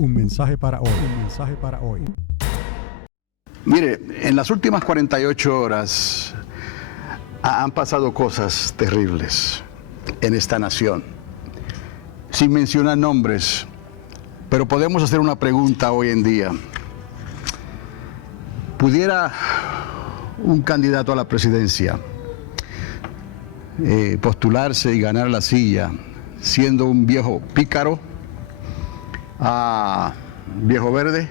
Un mensaje para hoy. Un mensaje para hoy. Mire, en las últimas 48 horas han pasado cosas terribles en esta nación, sin mencionar nombres, pero podemos hacer una pregunta hoy en día. ¿Pudiera un candidato a la presidencia postularse y ganar la silla siendo un viejo pícaro, viejo verde,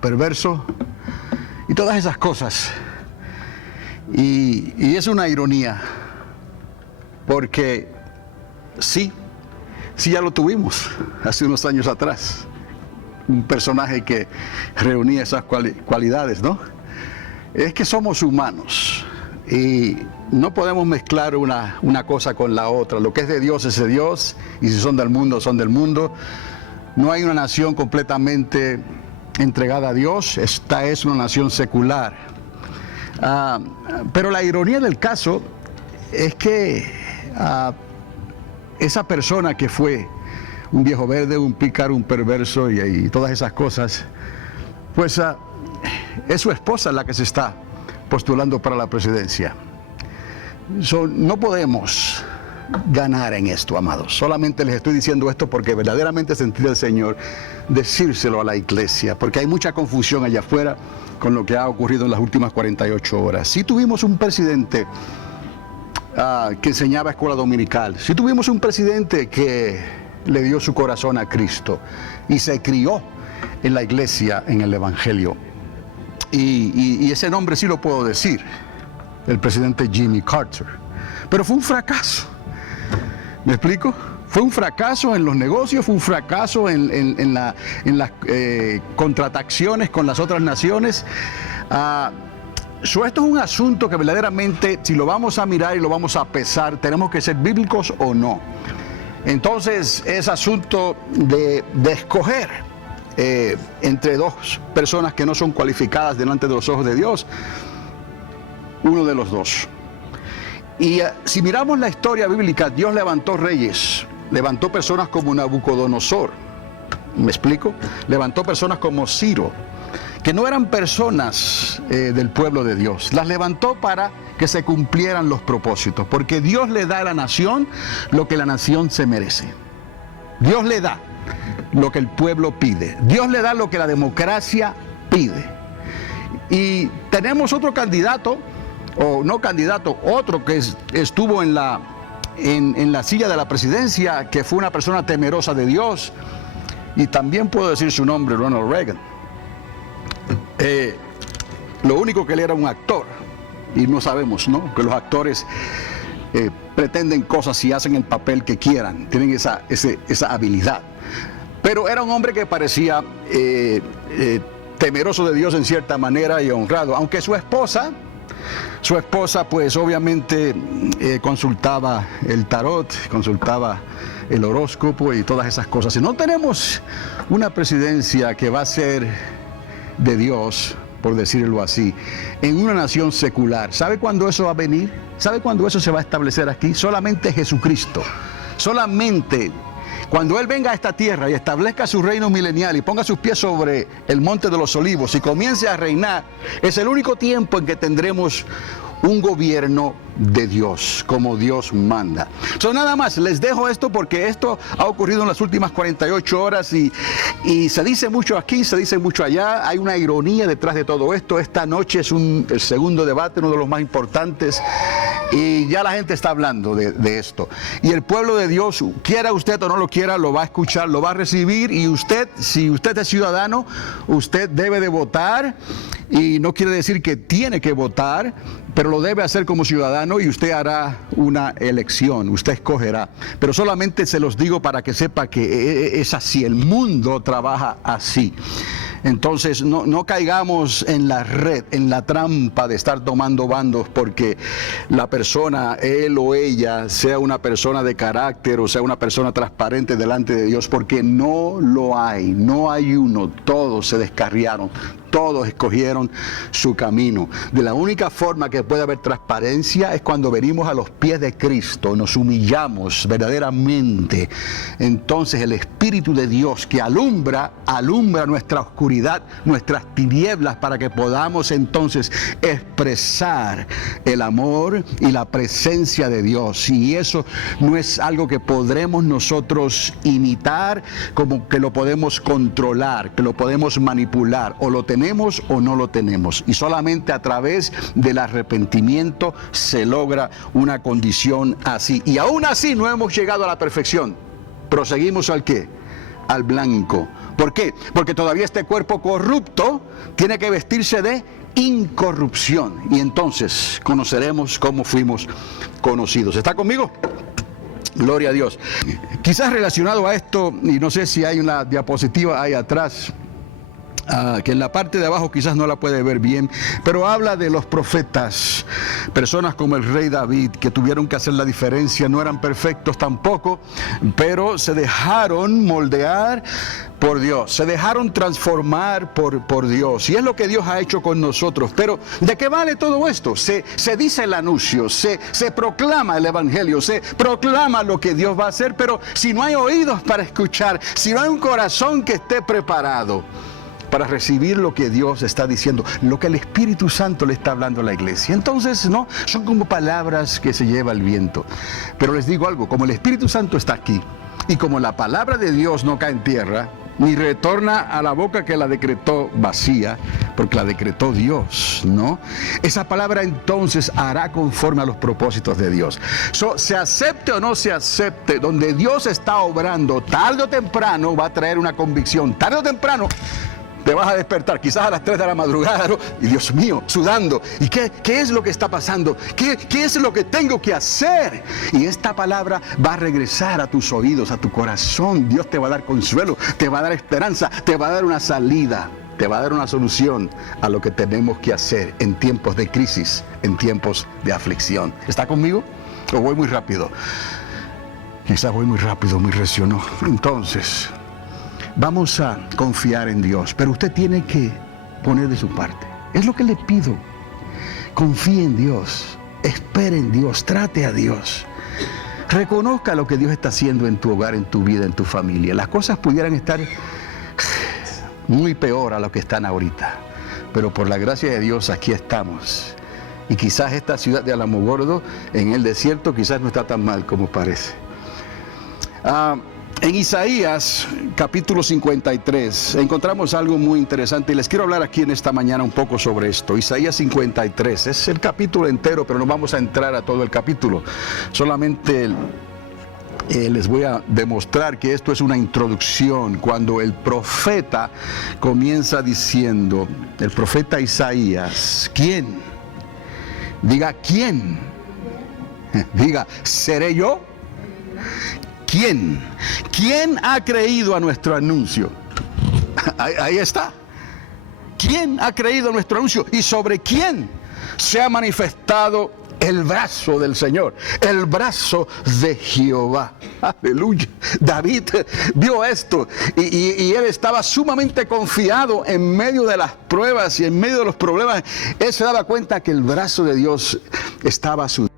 perverso y todas esas cosas? Y es una ironía, porque sí ya lo tuvimos hace unos años atrás, un personaje que reunía esas cualidades, ¿no? Es que somos humanos y no podemos mezclar una cosa con la otra. Lo que es de Dios es de Dios, y si son del mundo, son del mundo. No hay una nación completamente entregada a Dios. Esta es una nación secular. Pero la ironía del caso es que esa persona que fue un viejo verde, un pícaro, un perverso y todas esas cosas, pues es su esposa la que se está postulando para la presidencia. No podemos ganar en esto, amados. Solamente les estoy diciendo esto porque verdaderamente sentí al Señor decírselo a la iglesia, porque hay mucha confusión allá afuera con lo que ha ocurrido en las últimas 48 horas. Sí tuvimos un presidente que enseñaba escuela dominical. Sí tuvimos un presidente que le dio su corazón a Cristo y se crió en la iglesia, en el Evangelio. Y ese nombre sí lo puedo decir, el presidente Jimmy Carter. Pero fue un fracaso. ¿Me explico? Fue un fracaso en los negocios, fue un fracaso en las contrataciones con las otras naciones. Esto es un asunto que verdaderamente, si lo vamos a mirar y lo vamos a pesar, tenemos que ser bíblicos o no. Entonces es asunto de escoger entre dos personas que no son cualificadas delante de los ojos de Dios, uno de los dos. Y si miramos la historia bíblica, Dios levantó reyes, levantó personas como Nabucodonosor, ¿me explico? Levantó personas como Ciro, que no eran personas del pueblo de Dios. Las levantó para que se cumplieran los propósitos, porque Dios le da a la nación lo que la nación se merece. Dios le da lo que el pueblo pide. Dios le da lo que la democracia pide. Y tenemos otro candidato, o no candidato, otro que estuvo en la silla de la presidencia, que fue una persona temerosa de Dios, y también puedo decir su nombre, Ronald Reagan. Lo único que él era un actor, y no sabemos, ¿no?, que los actores pretenden cosas y hacen el papel que quieran, tienen esa habilidad. Pero era un hombre que parecía temeroso de Dios en cierta manera y honrado, aunque su esposa pues obviamente consultaba el tarot, consultaba el horóscopo y todas esas cosas. Y no tenemos una presidencia que va a ser de Dios, por decirlo así, en una nación secular. ¿Sabe cuándo eso va a venir? ¿Sabe cuándo eso se va a establecer aquí? Solamente Jesucristo. Solamente cuando Él venga a esta tierra y establezca su reino milenial y ponga sus pies sobre el monte de los olivos y comience a reinar, es el único tiempo en que tendremos un gobierno de Dios, como Dios manda. Nada más, les dejo esto porque esto ha ocurrido en las últimas 48 horas y se dice mucho aquí, se dice mucho allá. Hay una ironía detrás de todo esto. Esta noche es el segundo debate, uno de los más importantes, y ya la gente está hablando de esto. Y el pueblo de Dios, quiera usted o no lo quiera, lo va a escuchar, lo va a recibir, y usted, si usted es ciudadano, usted debe de votar, y no quiere decir que tiene que votar, pero lo debe hacer como ciudadano, y usted hará una elección, usted escogerá. Pero solamente se los digo para que sepa que es así, el mundo trabaja así. Entonces no caigamos en la red, en la trampa de estar tomando bandos porque la persona, él o ella, sea una persona de carácter o sea una persona transparente delante de Dios, porque no lo hay, no hay uno, todos se descarriaron, todos escogieron su camino. De la única forma que puede haber transparencia es cuando venimos a los pies de Cristo, nos humillamos verdaderamente. Entonces el Espíritu de Dios que alumbra nuestra oscuridad, nuestras tinieblas, para que podamos entonces expresar el amor y la presencia de Dios. Y eso no es algo que podremos nosotros imitar, como que lo podemos controlar, que lo podemos manipular, o lo tenemos o no lo tenemos. Y solamente a través del arrepentimiento se logra una condición así. Y aún así no hemos llegado a la perfección. Proseguimos al ¿qué? Al blanco. ¿Por qué? Porque todavía este cuerpo corrupto tiene que vestirse de incorrupción. Y entonces conoceremos cómo fuimos conocidos. ¿Está conmigo? Gloria a Dios. Quizás relacionado a esto, y no sé si hay una diapositiva ahí atrás, que en la parte de abajo quizás no la puede ver bien, pero habla de los profetas, personas como el rey David, que tuvieron que hacer la diferencia. No eran perfectos tampoco, pero se dejaron moldear por Dios, se dejaron transformar por Dios, y es lo que Dios ha hecho con nosotros. Pero ¿de qué vale todo esto? Se dice el anuncio, se proclama el evangelio, se proclama lo que Dios va a hacer, pero si no hay oídos para escuchar, si no hay un corazón que esté preparado para recibir lo que Dios está diciendo, lo que el Espíritu Santo le está hablando a la iglesia, entonces no, son como palabras que se lleva el viento. Pero les digo algo, como el Espíritu Santo está aquí, y como la palabra de Dios no cae en tierra, ni retorna a la boca que la decretó vacía, porque la decretó Dios, ¿no? Esa palabra entonces hará conforme a los propósitos de Dios. Se acepte o no se acepte, donde Dios está obrando, tarde o temprano va a traer una convicción. Tarde o temprano te vas a despertar, quizás a las 3 de la madrugada, ¿no? Y Dios mío, sudando. ¿Y qué es lo que está pasando? ¿Qué es lo que tengo que hacer? Y esta palabra va a regresar a tus oídos, a tu corazón. Dios te va a dar consuelo, te va a dar esperanza, te va a dar una salida, te va a dar una solución a lo que tenemos que hacer en tiempos de crisis, en tiempos de aflicción. ¿Está conmigo? ¿O voy muy rápido? Quizás voy muy rápido, muy recio, ¿no? Entonces, vamos a confiar en Dios, pero usted tiene que poner de su parte. Es lo que le pido. Confíe en Dios, espere en Dios, trate a Dios. Reconozca lo que Dios está haciendo en tu hogar, en tu vida, en tu familia. Las cosas pudieran estar muy peor a lo que están ahorita, pero por la gracia de Dios aquí estamos. Y quizás esta ciudad de Alamogordo, en el desierto, quizás no está tan mal como parece. En Isaías capítulo 53 encontramos algo muy interesante, y les quiero hablar aquí en esta mañana un poco sobre esto. Isaías 53 es el capítulo entero, pero no vamos a entrar a todo el capítulo. Solamente les voy a demostrar que esto es una introducción, cuando el profeta comienza diciendo, el profeta Isaías, ¿quién? Diga, ¿quién? Diga, ¿seré yo? ¿Quién? ¿Quién ha creído a nuestro anuncio? Ahí está. ¿Quién ha creído a nuestro anuncio? ¿Y sobre quién se ha manifestado el brazo del Señor? El brazo de Jehová. Aleluya. David vio esto y él estaba sumamente confiado en medio de las pruebas y en medio de los problemas. Él se daba cuenta que el brazo de Dios estaba a su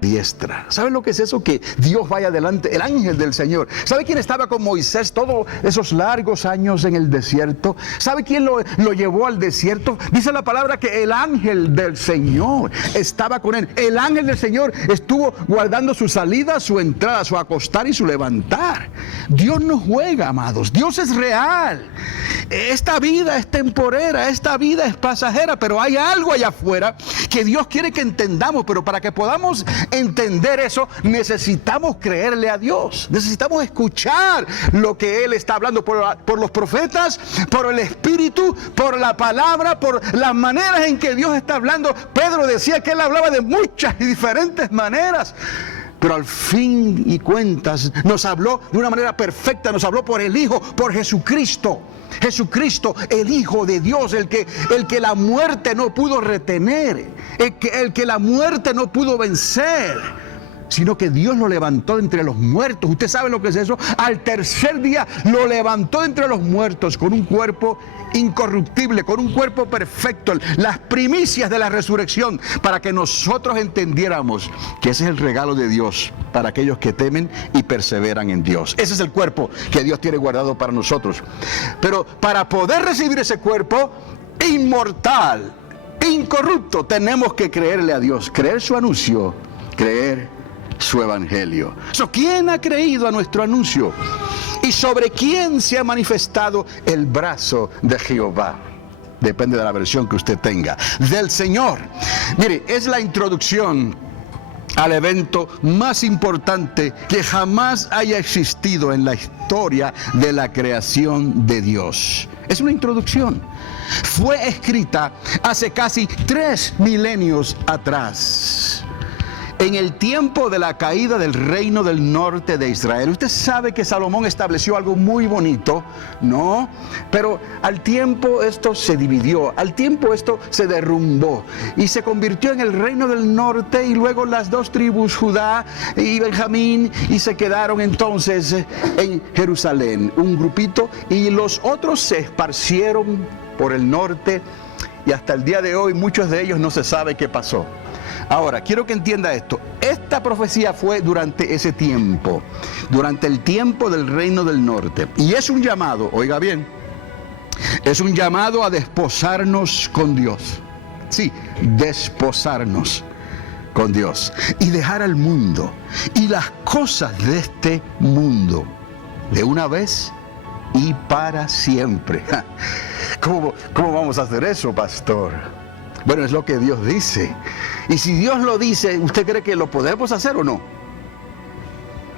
diestra. ¿Saben lo que es eso? Que Dios vaya adelante, el ángel del Señor. ¿Sabe quién estaba con Moisés todos esos largos años en el desierto? ¿Sabe quién lo llevó al desierto? Dice la palabra que el ángel del Señor estaba con él. El ángel del Señor estuvo guardando su salida, su entrada, su acostar y su levantar. Dios no juega, amados. Dios es real. Esta vida es temporera, esta vida es pasajera, pero hay algo allá afuera que Dios quiere que entendamos. Pero para que podamos entender eso, necesitamos creerle a Dios, necesitamos escuchar lo que Él está hablando por los profetas, por el Espíritu, por la palabra, por las maneras en que Dios está hablando. Pedro decía que Él hablaba de muchas y diferentes maneras, pero al fin y cuentas nos habló de una manera perfecta, nos habló por el Hijo, por Jesucristo. Jesucristo, el Hijo de Dios, el que la muerte no pudo retener, el que la muerte no pudo vencer. sino que Dios lo levantó de entre los muertos. ¿Usted sabe lo que es eso? Al tercer día lo levantó de entre los muertos con un cuerpo incorruptible, con un cuerpo perfecto, las primicias de la resurrección, para que nosotros entendiéramos que ese es el regalo de Dios para aquellos que temen y perseveran en Dios. Ese es el cuerpo que Dios tiene guardado para nosotros. Pero para poder recibir ese cuerpo inmortal, incorrupto, tenemos que creerle a Dios, creer su anuncio, creer su evangelio. ¿Quién ha creído a nuestro anuncio? ¿Y sobre quién se ha manifestado el brazo de Jehová? Depende de la versión que usted tenga. Del Señor. Mire, es la introducción al evento más importante que jamás haya existido en la historia de la creación de Dios. Es una introducción. Fue escrita hace casi 3 milenios atrás, en el tiempo de la caída del reino del norte de Israel. Usted sabe que Salomón estableció algo muy bonito, ¿no? Pero al tiempo esto se dividió, al tiempo esto se derrumbó y se convirtió en el reino del norte, y luego las 2 tribus, Judá y Benjamín, y se quedaron entonces en Jerusalén, un grupito, y los otros se esparcieron por el norte, y hasta el día de hoy muchos de ellos no se sabe qué pasó. Ahora, quiero que entienda esto. Esta profecía fue durante ese tiempo, durante el tiempo del reino del norte. Y es un llamado, oiga bien, es un llamado a desposarnos con Dios. Sí, desposarnos con Dios. Y dejar al mundo y las cosas de este mundo de una vez y para siempre. ¿Cómo vamos a hacer eso, pastor? Bueno, es lo que Dios dice. Y si Dios lo dice, ¿usted cree que lo podemos hacer o no?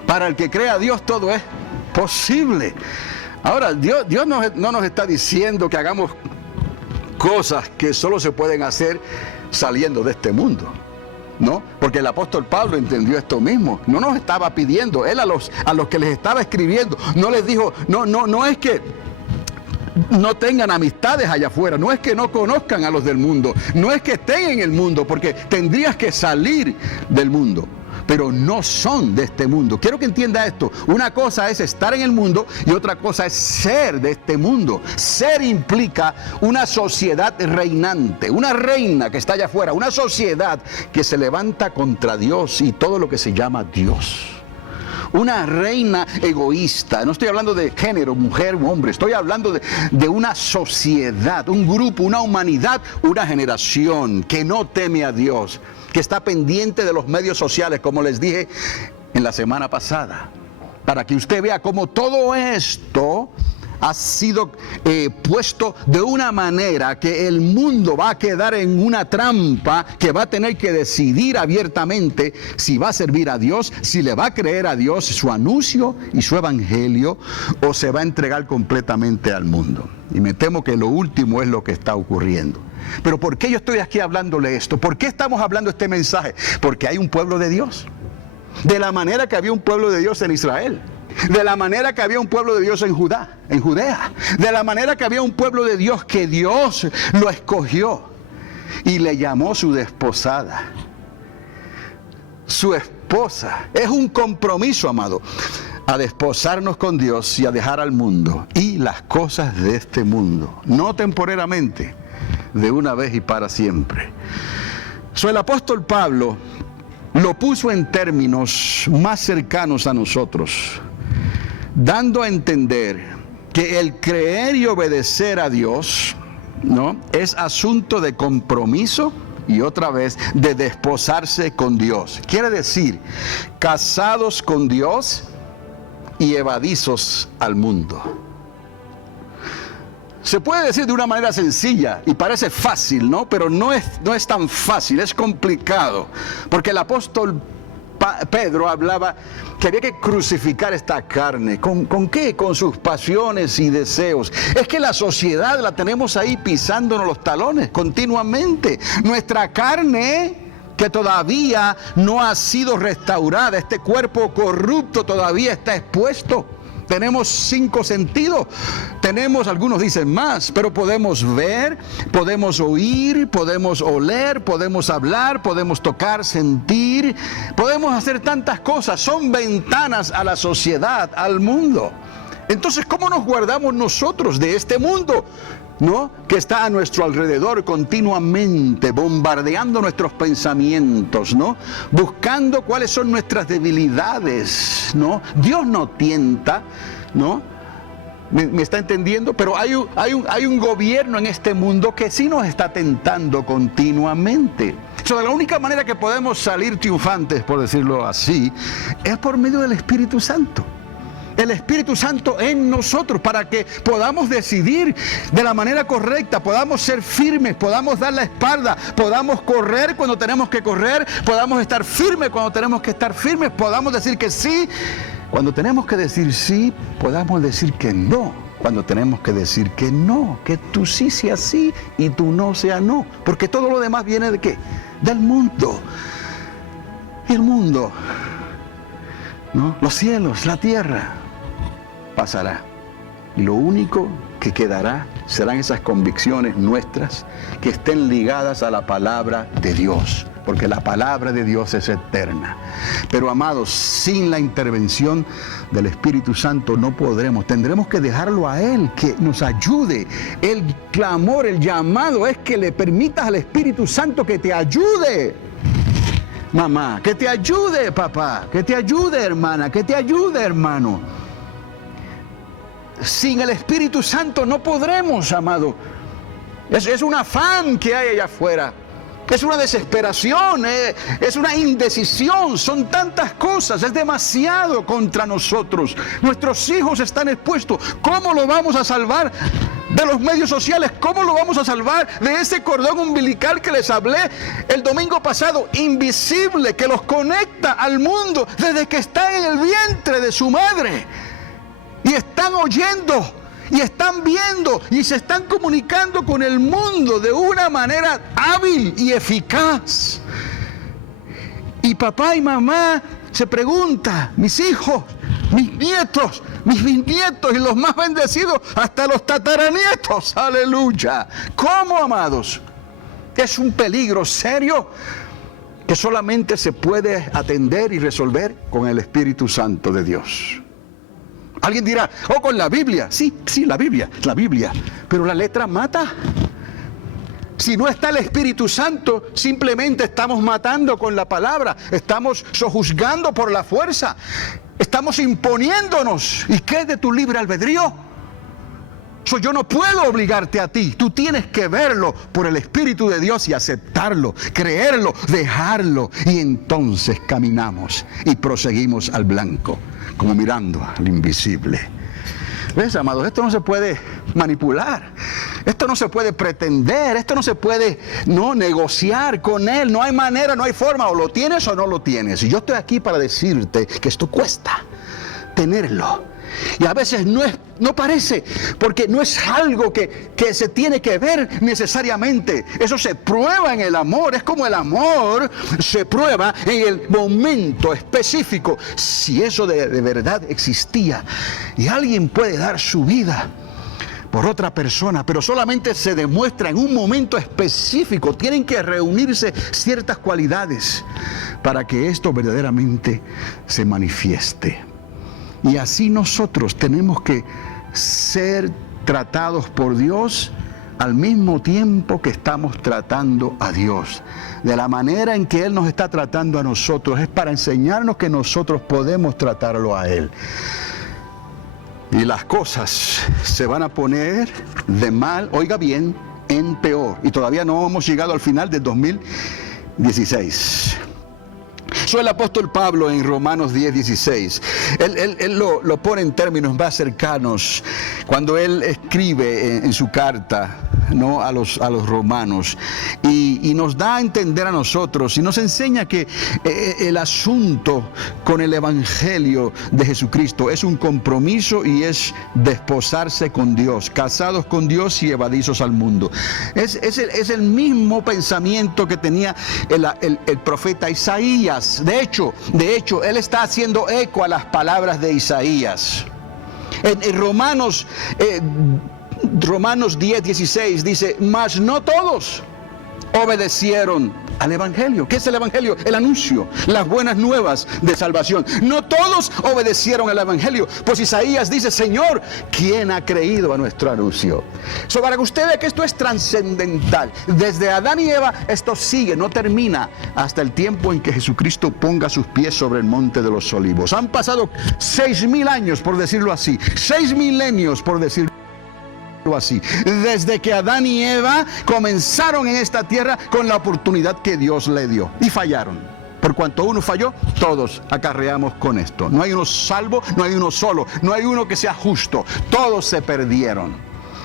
Para el que crea a Dios todo es posible. Ahora, Dios no nos está diciendo que hagamos cosas que solo se pueden hacer saliendo de este mundo, ¿no? Porque el apóstol Pablo entendió esto mismo. No nos estaba pidiendo, él a los que les estaba escribiendo, no les dijo, no es que no tengan amistades allá afuera, no es que no conozcan a los del mundo, no es que estén en el mundo, porque tendrías que salir del mundo, pero no son de este mundo. Quiero que entienda esto. Una cosa es estar en el mundo y otra cosa es ser de este mundo. Ser implica una sociedad reinante, una reina que está allá afuera, una sociedad que se levanta contra Dios y todo lo que se llama Dios. Una reina egoísta. No estoy hablando de género, mujer u hombre. Estoy hablando de una sociedad, un grupo, una humanidad, una generación que no teme a Dios, que está pendiente de los medios sociales, como les dije en la semana pasada, para que usted vea cómo todo esto ha sido puesto de una manera que el mundo va a quedar en una trampa, que va a tener que decidir abiertamente si va a servir a Dios, si le va a creer a Dios su anuncio y su evangelio, o se va a entregar completamente al mundo. Y me temo que lo último es lo que está ocurriendo. Pero ¿por qué yo estoy aquí hablándole esto? ¿Por qué estamos hablando este mensaje? Porque hay un pueblo de Dios, de la manera que había un pueblo de Dios en Israel, de la manera que había un pueblo de Dios en Judea, de la manera que había un pueblo de Dios que Dios lo escogió y le llamó su desposada, su esposa. Es un compromiso, amado, a desposarnos con Dios y a dejar al mundo y las cosas de este mundo, no temporalmente, de una vez y para siempre. El apóstol Pablo lo puso en términos más cercanos a nosotros, dando a entender que el creer y obedecer a Dios, ¿no?, es asunto de compromiso y otra vez de desposarse con Dios. Quiere decir, casados con Dios y evadizos al mundo. Se puede decir de una manera sencilla y parece fácil, ¿no? Pero no es tan fácil, es complicado. Porque el apóstol Pedro hablaba que había que crucificar esta carne. ¿Con qué? Con sus pasiones y deseos. Es que la sociedad la tenemos ahí pisándonos los talones continuamente. Nuestra carne, que todavía no ha sido restaurada, este cuerpo corrupto todavía está expuesto Tenemos 5 sentidos. Tenemos, algunos dicen más, pero podemos ver, podemos oír, podemos oler, podemos hablar, podemos tocar, sentir. Podemos hacer tantas cosas. Son ventanas a la sociedad, al mundo. Entonces, ¿cómo nos guardamos nosotros de este mundo, ¿no?, que está a nuestro alrededor continuamente, bombardeando nuestros pensamientos, ¿no?, buscando cuáles son nuestras debilidades, ¿no? Dios no tienta, ¿no? ¿Me está entendiendo? Pero hay un gobierno en este mundo que sí nos está tentando continuamente. So, la única manera que podemos salir triunfantes, por decirlo así, es por medio del Espíritu Santo. El Espíritu Santo en nosotros, para que podamos decidir de la manera correcta, podamos ser firmes, podamos dar la espalda, podamos correr cuando tenemos que correr, podamos estar firmes cuando tenemos que estar firmes, podamos decir que sí, cuando tenemos que decir sí, podamos decir que no, cuando tenemos que decir que no, que tu sí sea sí y tu no sea no, porque todo lo demás viene ¿de qué? Del mundo. Y el mundo, ¿no?, los cielos, la tierra, pasará, y lo único que quedará serán esas convicciones nuestras que estén ligadas a la palabra de Dios, porque la palabra de Dios es eterna. Pero amados, sin la intervención del Espíritu Santo no podremos, tendremos que dejarlo a Él, que nos ayude. El clamor, el llamado es que le permitas al Espíritu Santo que te ayude, mamá, que te ayude, papá, que te ayude, hermana, que te ayude, hermano. Sin el Espíritu Santo no podremos, amado. Es un afán que hay allá afuera. Es una desesperación, es una indecisión. Son tantas cosas, es demasiado contra nosotros. Nuestros hijos están expuestos. ¿Cómo lo vamos a salvar de los medios sociales? ¿Cómo lo vamos a salvar de ese cordón umbilical que les hablé el domingo pasado? Invisible, que los conecta al mundo desde que están en el vientre de su madre. Y están oyendo, y están viendo, y se están comunicando con el mundo de una manera hábil y eficaz. Y papá y mamá se preguntan, mis hijos, mis nietos, mis bisnietos y los más bendecidos, hasta los tataranietos, aleluya. ¿Cómo, amados? Es un peligro serio que solamente se puede atender y resolver con el Espíritu Santo de Dios. Alguien dirá, con la Biblia. Sí, la Biblia, pero la letra mata. Si no está el Espíritu Santo, simplemente estamos matando con la palabra, estamos sojuzgando por la fuerza, estamos imponiéndonos. ¿Y qué es de tu libre albedrío? Yo no puedo obligarte a ti, tú tienes que verlo por el Espíritu de Dios y aceptarlo, creerlo, dejarlo, y entonces caminamos y proseguimos al blanco, como mirando al invisible. ¿Ves, amados? Esto no se puede manipular, esto no se puede pretender, esto no se puede negociar con Él. No hay manera, no hay forma, o lo tienes o no lo tienes. Y yo estoy aquí para decirte que esto cuesta tenerlo. Y a veces no parece, porque no es algo que se tiene que ver necesariamente. Eso se prueba en el amor. Es como el amor se prueba en el momento específico. Si eso de verdad existía y alguien puede dar su vida por otra persona, pero solamente se demuestra en un momento específico, tienen que reunirse ciertas cualidades para que esto verdaderamente se manifieste. Y así nosotros tenemos que ser tratados por Dios al mismo tiempo que estamos tratando a Dios. De la manera en que Él nos está tratando a nosotros es para enseñarnos que nosotros podemos tratarlo a Él. Y las cosas se van a poner de mal, oiga bien, en peor. Y todavía no hemos llegado al final del 2016. El apóstol Pablo en Romanos 10:16, él lo pone en términos más cercanos cuando él escribe en su carta, ¿no?, a los romanos, y nos da a entender a nosotros y nos enseña que el asunto con el evangelio de Jesucristo es un compromiso y es desposarse con Dios, casados con Dios y evadizos al mundo. Es el mismo pensamiento que tenía el profeta Isaías. De hecho, él está haciendo eco a las palabras de Isaías. En Romanos 10:16 dice, mas no todos obedecieron al Evangelio. ¿Qué es el Evangelio? El anuncio, las buenas nuevas de salvación. No todos obedecieron al Evangelio. Pues Isaías dice, Señor, ¿quién ha creído a nuestro anuncio? Para que usted vea que esto es trascendental. Desde Adán y Eva esto sigue, no termina hasta el tiempo en que Jesucristo ponga sus pies sobre el monte de los olivos. Han pasado 6,000 años, por decirlo así, 6 milenios, por decirlo así, desde que Adán y Eva comenzaron en esta tierra con la oportunidad que Dios le dio y fallaron. Por cuanto uno falló, todos acarreamos con esto. No hay uno salvo, no hay uno solo, no hay uno que sea justo. Todos se perdieron.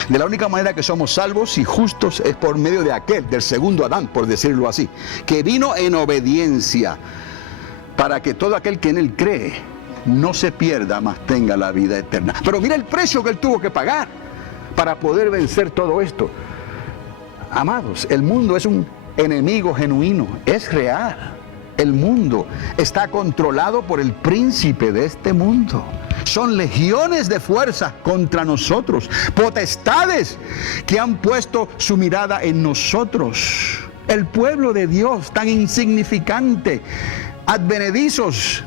De la única manera que somos salvos y justos es por medio de aquel, del segundo Adán, por decirlo así, que vino en obediencia para que todo aquel que en él cree no se pierda, mas tenga la vida eterna. Pero mira el precio que él tuvo que pagar para poder vencer todo esto. Amados, el mundo es un enemigo genuino, es real. El mundo está controlado por el príncipe de este mundo. Son legiones de fuerzas contra nosotros, potestades que han puesto su mirada en nosotros. El pueblo de Dios, tan insignificante, advenedizos,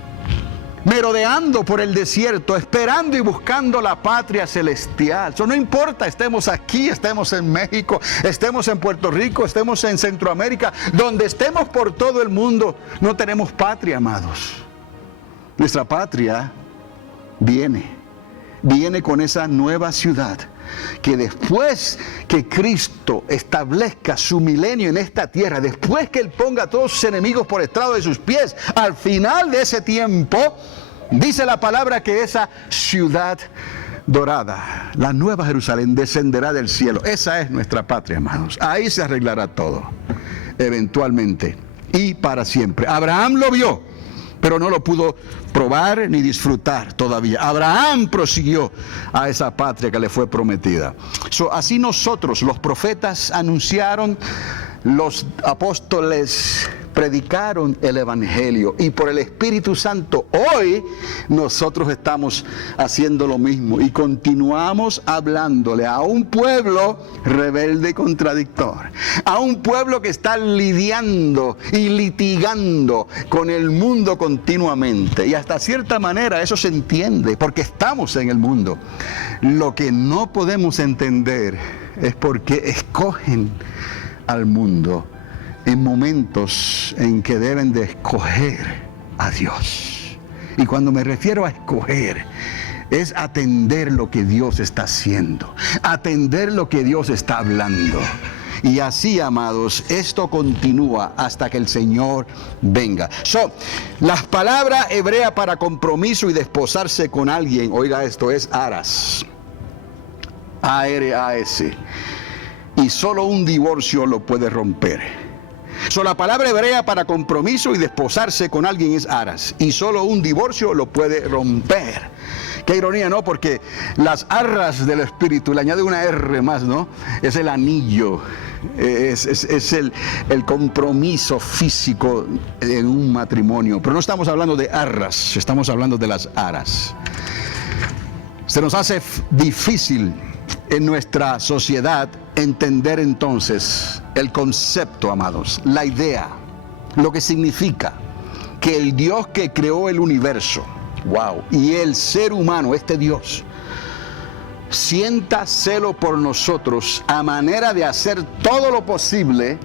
merodeando por el desierto, esperando y buscando la patria celestial. Eso no importa, estemos aquí, estemos en México, estemos en Puerto Rico, estemos en Centroamérica, donde estemos por todo el mundo, no tenemos patria, amados. Nuestra patria viene con esa nueva ciudad, que después que Cristo establezca su milenio en esta tierra, después que Él ponga a todos sus enemigos por estrado de sus pies, al final de ese tiempo, dice la palabra que esa ciudad dorada, la nueva Jerusalén, descenderá del cielo. Esa es nuestra patria, amados. Ahí se arreglará todo, eventualmente y para siempre. Abraham lo vio, pero no lo pudo probar ni disfrutar todavía. Abraham prosiguió a esa patria que le fue prometida. Así nosotros, los profetas, anunciaron, los apóstoles predicaron el Evangelio, y por el Espíritu Santo hoy nosotros estamos haciendo lo mismo y continuamos hablándole a un pueblo rebelde y contradictor, a un pueblo que está lidiando y litigando con el mundo continuamente, y hasta cierta manera eso se entiende porque estamos en el mundo. Lo que no podemos entender es por qué escogen al mundo en momentos en que deben de escoger a Dios. Y cuando me refiero a escoger, es atender lo que Dios está haciendo, atender lo que Dios está hablando. Y así, amados, esto continúa hasta que el Señor venga. Las palabras hebreas para compromiso y desposarse con alguien, oiga esto, es aras. A-R-A-S. Y solo un divorcio lo puede romper. La palabra hebrea para compromiso y desposarse con alguien es aras, y solo un divorcio lo puede romper. Qué ironía, ¿no? Porque las arras del Espíritu, le añade una R más, ¿no? Es el anillo, es el compromiso físico en un matrimonio. Pero no estamos hablando de arras, estamos hablando de las aras. Se nos hace difícil en nuestra sociedad entender entonces el concepto, amados, la idea, lo que significa que el Dios que creó el universo, wow, y el ser humano, este Dios, sienta celo por nosotros a manera de hacer todo lo posible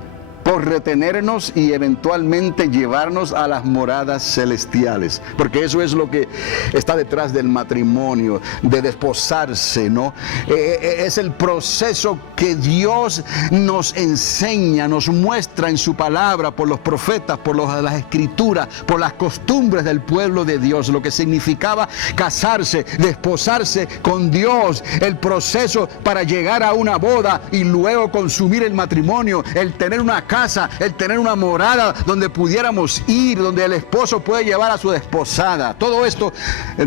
por retenernos y eventualmente llevarnos a las moradas celestiales, porque eso es lo que está detrás del matrimonio, de desposarse, ¿no? Es el proceso que Dios nos enseña, nos muestra en su palabra, por los profetas, por las escrituras, por las costumbres del pueblo de Dios, lo que significaba casarse, desposarse con Dios, el proceso para llegar a una boda y luego consumir el matrimonio, el tener una casa, el tener una morada donde pudiéramos ir, donde el esposo puede llevar a su desposada. Todo esto,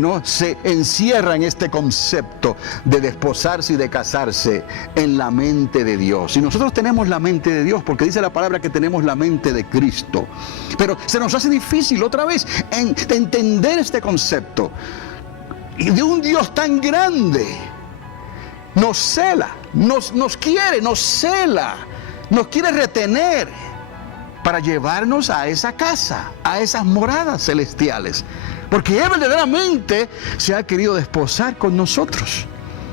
¿no?, se encierra en este concepto de desposarse y de casarse en la mente de Dios. Y nosotros tenemos la mente de Dios porque dice la palabra que tenemos la mente de Cristo. Pero se nos hace difícil otra vez entender este concepto. y de un Dios tan grande, nos cela, nos quiere, nos cela, nos quiere retener para llevarnos a esa casa, a esas moradas celestiales, porque Él verdaderamente se ha querido desposar con nosotros.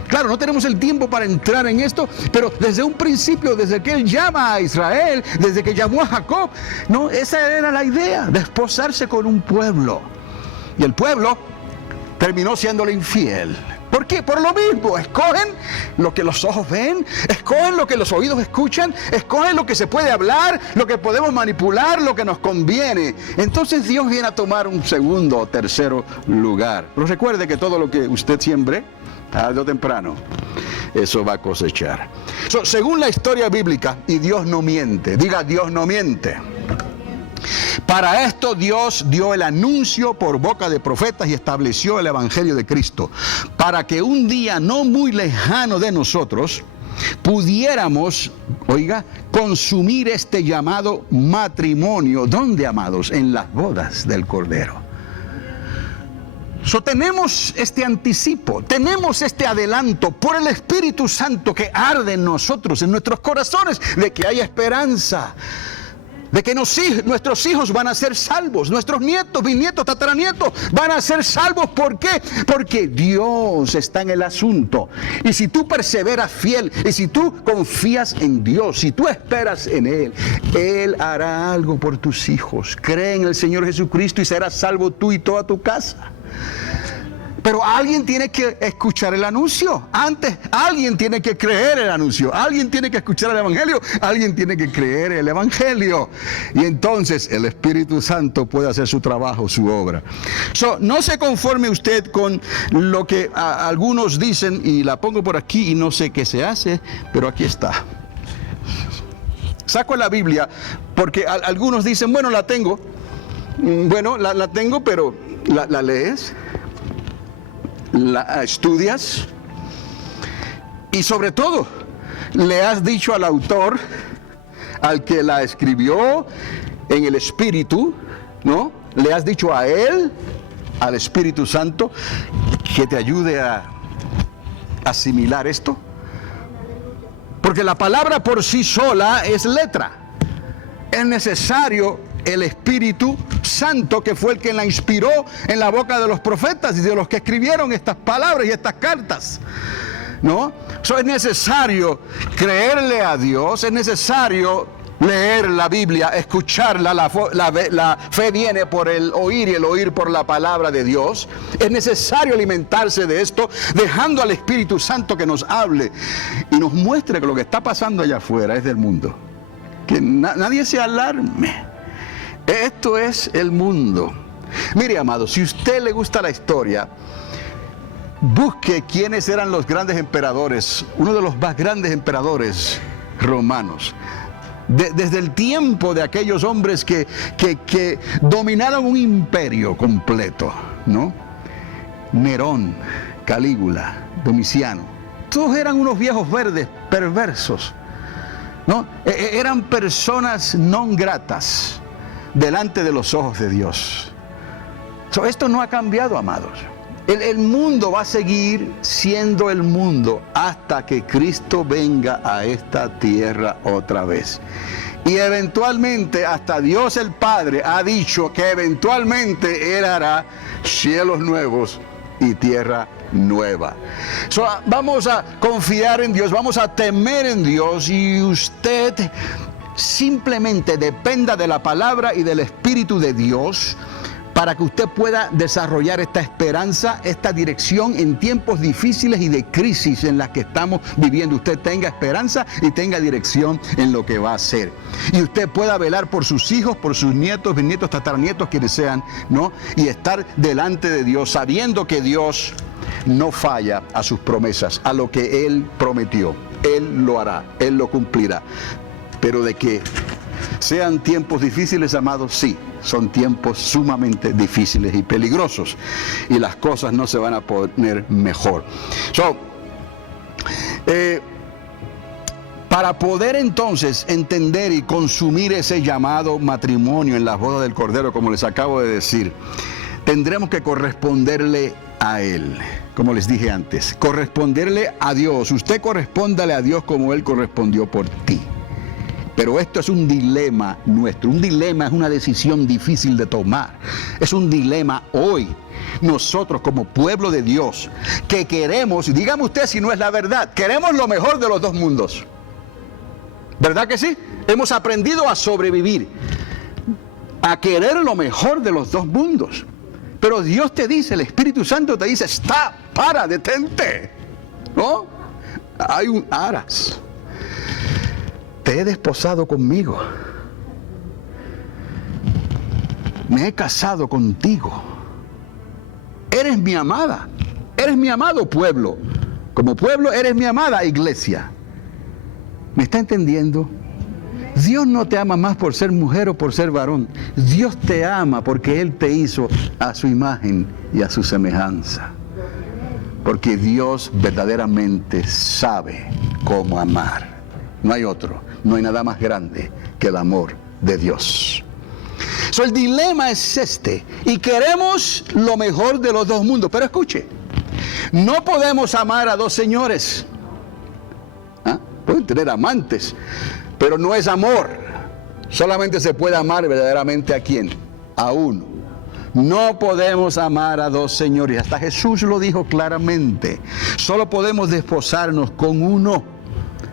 Claro, no tenemos el tiempo para entrar en esto, pero desde un principio, desde que Él llama a Israel, desde que llamó a Jacob, no, esa era la idea, desposarse con un pueblo. Y el pueblo terminó siéndole infiel. ¿Por qué? Por lo mismo, escogen lo que los ojos ven, escogen lo que los oídos escuchan, escogen lo que se puede hablar, lo que podemos manipular, lo que nos conviene. Entonces Dios viene a tomar un segundo o tercero lugar. Pero recuerde que todo lo que usted siembre, tarde o temprano, eso va a cosechar. Según la historia bíblica, y Dios no miente, diga Dios no miente. Para esto Dios dio el anuncio por boca de profetas y estableció el Evangelio de Cristo, para que un día no muy lejano de nosotros pudiéramos, consumir este llamado matrimonio. ¿Dónde, amados? En las bodas del Cordero. Tenemos este anticipo, tenemos este adelanto por el Espíritu Santo que arde en nosotros, en nuestros corazones, de que hay esperanza, de que nuestros hijos van a ser salvos, nuestros nietos, bisnietos, tataranietos van a ser salvos. ¿Por qué? Porque Dios está en el asunto. Y si tú perseveras fiel, y si tú confías en Dios, si tú esperas en Él, Él hará algo por tus hijos. Cree en el Señor Jesucristo y serás salvo tú y toda tu casa. Pero alguien tiene que escuchar el anuncio. Antes, alguien tiene que creer el anuncio. Alguien tiene que escuchar el Evangelio. Alguien tiene que creer el Evangelio. Y entonces el Espíritu Santo puede hacer su trabajo, su obra. No se conforme usted con lo que algunos dicen, y la pongo por aquí y no sé qué se hace, pero aquí está. Saco la Biblia porque algunos dicen, bueno, la tengo. Bueno, la tengo, pero ¿la lees? ¿La estudias? Y sobre todo, le has dicho al autor, al que la escribió en el Espíritu, ¿no? Le has dicho a él, al Espíritu Santo, que te ayude a asimilar esto. Porque la palabra por sí sola es letra. Es necesario el Espíritu Santo, que fue el que la inspiró en la boca de los profetas y de los que escribieron estas palabras y estas cartas, ¿no? Es necesario creerle a Dios, es necesario leer la Biblia, escucharla. La fe viene por el oír y el oír por la palabra de Dios. Es necesario alimentarse de esto, dejando al Espíritu Santo que nos hable y nos muestre que lo que está pasando allá afuera es del mundo. Que nadie se alarme. Esto es el mundo. Mire, amado, si a usted le gusta la historia, busque quiénes eran los grandes emperadores, uno de los más grandes emperadores romanos. Desde el tiempo de aquellos hombres que dominaron un imperio completo, ¿no? Nerón, Calígula, Domiciano, todos eran unos viejos verdes perversos, ¿no? Eran personas non gratas delante de los ojos de Dios. Esto no ha cambiado, amados. El mundo va a seguir siendo el mundo hasta que Cristo venga a esta tierra otra vez. Y eventualmente, hasta Dios el Padre ha dicho que eventualmente Él hará cielos nuevos y tierra nueva. Vamos a confiar en Dios, vamos a temer en Dios, y usted simplemente dependa de la palabra y del Espíritu de Dios para que usted pueda desarrollar esta esperanza, esta dirección en tiempos difíciles y de crisis en las que estamos viviendo. Usted tenga esperanza y tenga dirección en lo que va a hacer. Y usted pueda velar por sus hijos, por sus nietos, bisnietos, tataranietos, quienes sean, ¿no? Y estar delante de Dios, sabiendo que Dios no falla a sus promesas, a lo que Él prometió. Él lo hará, Él lo cumplirá. Pero de que sean tiempos difíciles, amados, sí, son tiempos sumamente difíciles y peligrosos, y las cosas no se van a poner mejor. Para poder entonces entender y consumir ese llamado matrimonio en las bodas del Cordero, como les acabo de decir, tendremos que corresponderle a Él. Como les dije antes, corresponderle a Dios. Usted correspóndale a Dios como Él correspondió por ti. Pero esto es un dilema nuestro. Un dilema es una decisión difícil de tomar. Es un dilema hoy. Nosotros como pueblo de Dios, que queremos, dígame usted si no es la verdad, queremos lo mejor de los dos mundos. ¿Verdad que sí? Hemos aprendido a sobrevivir, a querer lo mejor de los dos mundos. Pero Dios te dice, el Espíritu Santo te dice, para, detente. ¿No? Hay un aras. Te he desposado conmigo. Me he casado contigo. Eres mi amada. Eres mi amado pueblo. Como pueblo eres mi amada iglesia. ¿Me está entendiendo? Dios no te ama más por ser mujer o por ser varón. Dios te ama porque Él te hizo a su imagen y a su semejanza. Porque Dios verdaderamente sabe cómo amar. No hay otro, no hay nada más grande que el amor de Dios. El dilema es este, y queremos lo mejor de los dos mundos. Pero escuche, no podemos amar a dos señores. Pueden tener amantes, pero no es amor. Solamente se puede amar verdaderamente ¿a quién? A uno. No podemos amar a dos señores. Hasta Jesús lo dijo claramente. Solo podemos desposarnos con uno.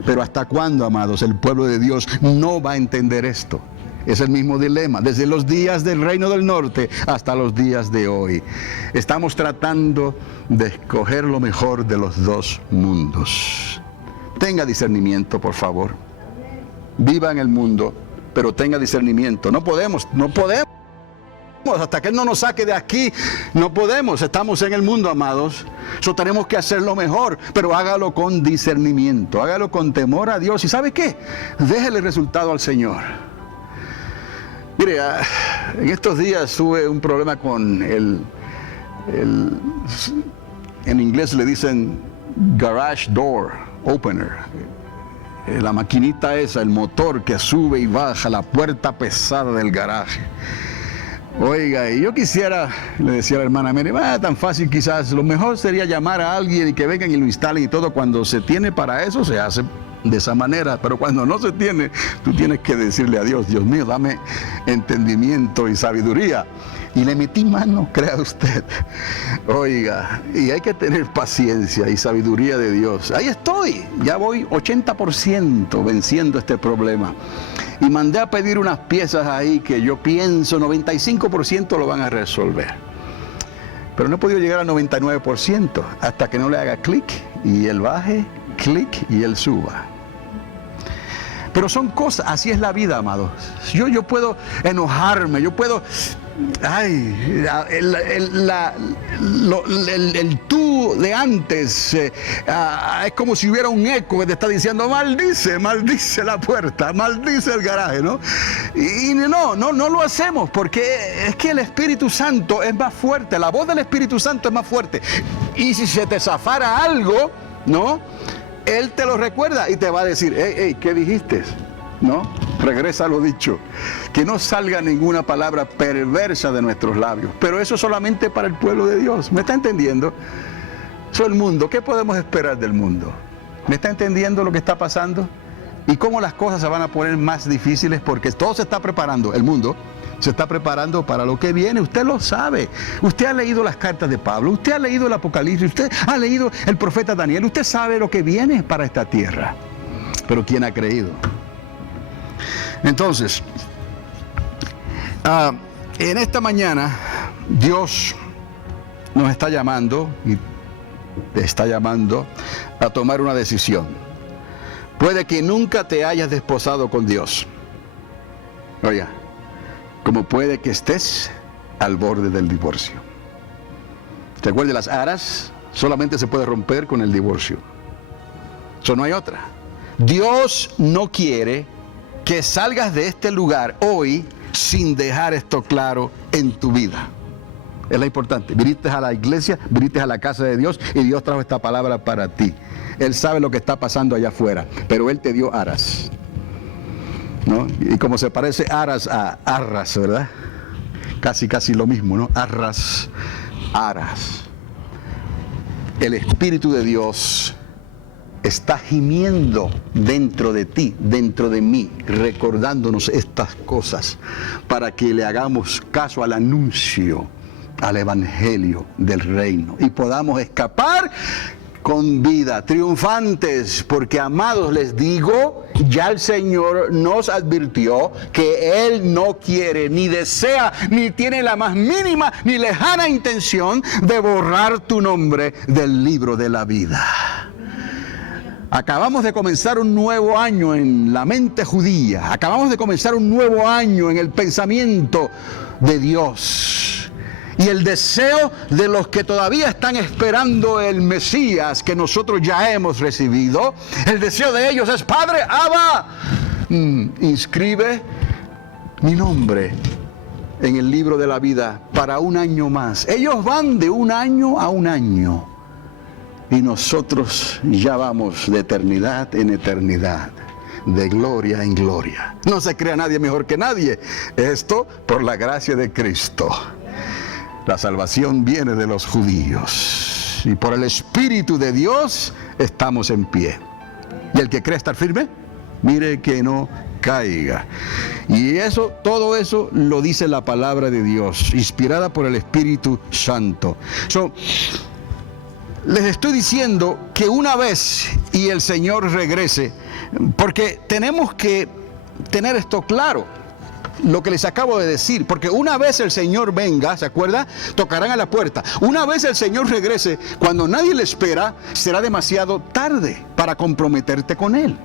Pero ¿hasta cuándo, amados? El pueblo de Dios no va a entender esto. Es el mismo dilema, desde los días del Reino del Norte hasta los días de hoy. Estamos tratando de escoger lo mejor de los dos mundos. Tenga discernimiento, por favor. Viva en el mundo, pero tenga discernimiento. No podemos. Hasta que Él no nos saque de aquí, no podemos. Estamos en el mundo, amados. Eso tenemos que hacerlo mejor, pero hágalo con discernimiento, hágalo con temor a Dios. ¿Y sabe qué? Déjele el resultado al Señor. Mire, en estos días tuve un problema con en inglés le dicen garage door opener. La maquinita esa, el motor que sube y baja la puerta pesada del garaje. Oiga, y yo quisiera, le decía a la hermana, mire, tan fácil quizás, lo mejor sería llamar a alguien y que vengan y lo instalen y todo. Cuando se tiene para eso, se hace de esa manera, pero cuando no se tiene, tú tienes que decirle a Dios, Dios mío, dame entendimiento y sabiduría. Y le metí mano, crea usted. Oiga, y hay que tener paciencia y sabiduría de Dios. Ahí estoy, ya voy 80% venciendo este problema. Y mandé a pedir unas piezas ahí que yo pienso 95% lo van a resolver. Pero no he podido llegar al 99% hasta que no le haga clic y él baje, clic y él suba. Pero son cosas, así es la vida, amados. Yo puedo enojarme, yo puedo... el tú de antes es como si hubiera un eco que te está diciendo maldice la puerta, maldice el garaje, ¿no? Y no lo hacemos porque es que el Espíritu Santo es más fuerte, la voz del Espíritu Santo es más fuerte. Y si se te zafara algo, ¿no? Él te lo recuerda y te va a decir, hey, ¿qué dijiste? ¿No? Regresa a lo dicho. Que no salga ninguna palabra perversa de nuestros labios. Pero eso solamente para el pueblo de Dios. ¿Me está entendiendo? Eso es el mundo. ¿Qué podemos esperar del mundo? ¿Me está entendiendo lo que está pasando? Y cómo las cosas se van a poner más difíciles porque todo se está preparando. El mundo se está preparando para lo que viene. Usted lo sabe. Usted ha leído las cartas de Pablo. Usted ha leído el Apocalipsis. Usted ha leído el profeta Daniel. Usted sabe lo que viene para esta tierra. Pero ¿quién ha creído? Entonces, en esta mañana Dios nos está llamando y te está llamando a tomar una decisión. Puede que nunca te hayas desposado con Dios. Oiga, como puede que estés al borde del divorcio. Recuerde, las aras solamente se puede romper con el divorcio. Eso no hay otra. Dios no quiere que salgas de este lugar hoy sin dejar esto claro en tu vida. Es lo importante. Viniste a la iglesia, viniste a la casa de Dios y Dios trajo esta palabra para ti. Él sabe lo que está pasando allá afuera, pero Él te dio aras, ¿no? Y como se parece aras a arras, ¿verdad? casi lo mismo, ¿no? Arras, aras. El Espíritu de Dios está gimiendo dentro de ti, dentro de mí, recordándonos estas cosas para que le hagamos caso al anuncio, al evangelio del reino y podamos escapar con vida, triunfantes, porque amados les digo, ya el Señor nos advirtió que Él no quiere, ni desea, ni tiene la más mínima, ni lejana intención de borrar tu nombre del libro de la vida. Acabamos de comenzar un nuevo año en la mente judía, acabamos de comenzar un nuevo año en el pensamiento de Dios. Y el deseo de los que todavía están esperando el Mesías que nosotros ya hemos recibido, el deseo de ellos es: Padre, Abba, inscribe mi nombre en el libro de la vida para un año más. Ellos van de un año a un año y nosotros ya vamos de eternidad en eternidad, de gloria en gloria. No se crea nadie mejor que nadie. Esto por la gracia de Cristo. La salvación viene de los judíos y por el Espíritu de Dios estamos en pie. Y el que cree estar firme, mire que no caiga. Y eso, todo eso lo dice la palabra de Dios, inspirada por el Espíritu Santo. Les estoy diciendo que una vez y el Señor regrese, porque tenemos que tener esto claro. Lo que les acabo de decir, porque una vez el Señor venga, ¿se acuerda? Tocarán a la puerta. Una vez el Señor regrese, cuando nadie le espera, será demasiado tarde para comprometerte con Él.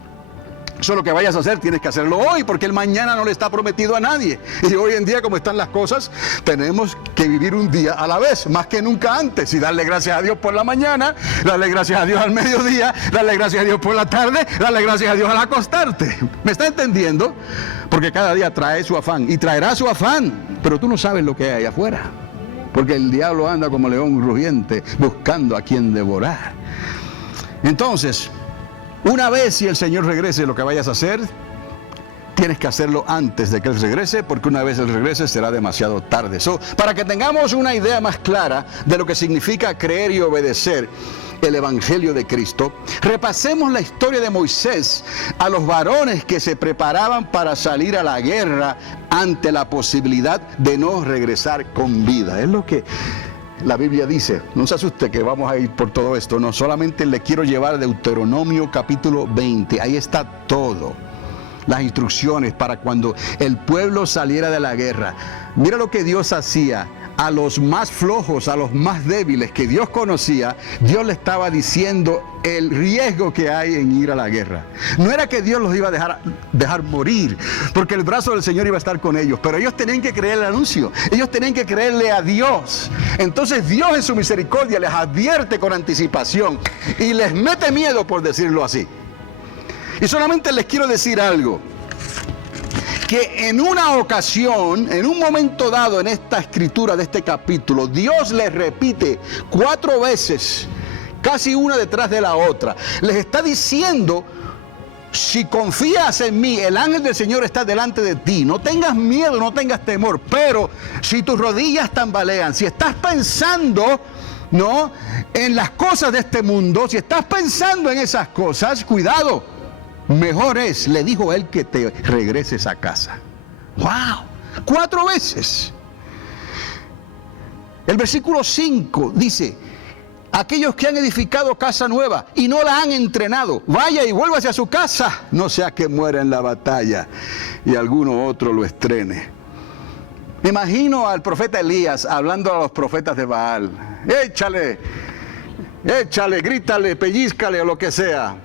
Eso lo que vayas a hacer, tienes que hacerlo hoy, porque el mañana no le está prometido a nadie. Y hoy en día, como están las cosas, tenemos que vivir un día a la vez, más que nunca antes. Y darle gracias a Dios por la mañana, darle gracias a Dios al mediodía, darle gracias a Dios por la tarde, darle gracias a Dios al acostarte. ¿Me está entendiendo? Porque cada día trae su afán, y traerá su afán, pero tú no sabes lo que hay allá afuera. Porque el diablo anda como león rugiente, buscando a quien devorar. Entonces, una vez si el Señor regrese, lo que vayas a hacer, tienes que hacerlo antes de que Él regrese, porque una vez Él regrese será demasiado tarde. Para que tengamos una idea más clara de lo que significa creer y obedecer el Evangelio de Cristo, repasemos la historia de Moisés a los varones que se preparaban para salir a la guerra ante la posibilidad de no regresar con vida. Es lo que la Biblia dice. No se asuste que vamos a ir por todo esto. No, solamente le quiero llevar a Deuteronomio capítulo 20. Ahí está todo. Las instrucciones para cuando el pueblo saliera de la guerra. Mira lo que Dios hacía. A los más flojos, a los más débiles que Dios conocía, Dios le estaba diciendo el riesgo que hay en ir a la guerra. No era que Dios los iba a dejar morir, porque el brazo del Señor iba a estar con ellos, pero ellos tenían que creer el anuncio, ellos tenían que creerle a Dios. Entonces Dios en su misericordia les advierte con anticipación y les mete miedo, por decirlo así. Y solamente les quiero decir algo, que en una ocasión, en un momento dado en esta escritura de este capítulo, Dios les repite 4 veces, casi una detrás de la otra. Les está diciendo: si confías en mí, el ángel del Señor está delante de ti. No tengas miedo, no tengas temor. Pero si tus rodillas tambalean, si estás pensando, ¿no?, en las cosas de este mundo, si estás pensando en esas cosas, cuidado. Mejor es, le dijo él, que te regreses a casa. ¡Wow! 4 veces. El versículo 5 dice: aquellos que han edificado casa nueva y no la han entrenado, vaya y vuélvase a su casa, no sea que muera en la batalla y alguno otro lo estrene. Me imagino al profeta Elías hablando a los profetas de Baal: échale, grítale, pellízcale o lo que sea.